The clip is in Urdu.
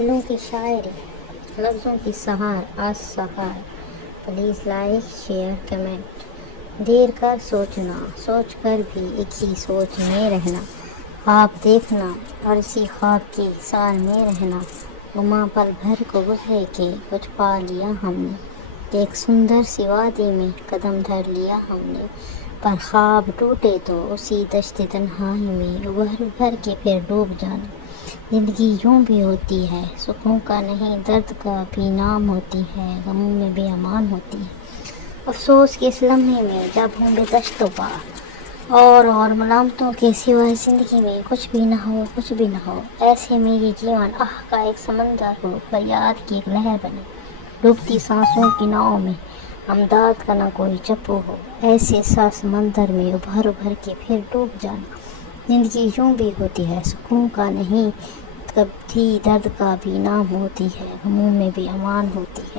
دلوں کی شاعری، لفظوں کی سہار آج سہار۔ Please like share comment. دیر کا سوچنا، سوچ کر بھی ایک ہی سوچ میں رہنا، خواب دیکھنا اور اسی خواب کی سال میں رہنا۔ گما پل بھر کو گزرے کہ کچھ پا لیا ہم نے، ایک سندر سی وادی میں قدم دھر لیا ہم نے۔ پر خواب ٹوٹے تو اسی دشت تنہائی میں ابھر ابھر کے پھر ڈوب جانا۔ زندگی یوں بھی ہوتی ہے، سکون کا نہیں درد کا بھی نام ہوتی ہے، غموں میں بھی امان ہوتی ہے۔ افسوس کے اس لمحے میں جب ہوں بے دشت و پار، اور ملامتوں کے سوائے زندگی میں کچھ بھی نہ ہو، کچھ بھی نہ ہو۔ ایسے میں یہ جیون آہ کا ایک سمندر ہو، فریاد کی ایک لہر بنے، ڈوبتی سانسوں کی ناؤ میں امداد کا نہ کوئی چپو ہو۔ ایسے سا سمندر میں ابھر ابھر کے پھر ڈوب جانا۔ زندگی یوں بھی ہوتی ہے، سکون کا نہیں کبھی درد کا بھی نام ہوتی ہے، غموں میں بھی امان ہوتی ہے۔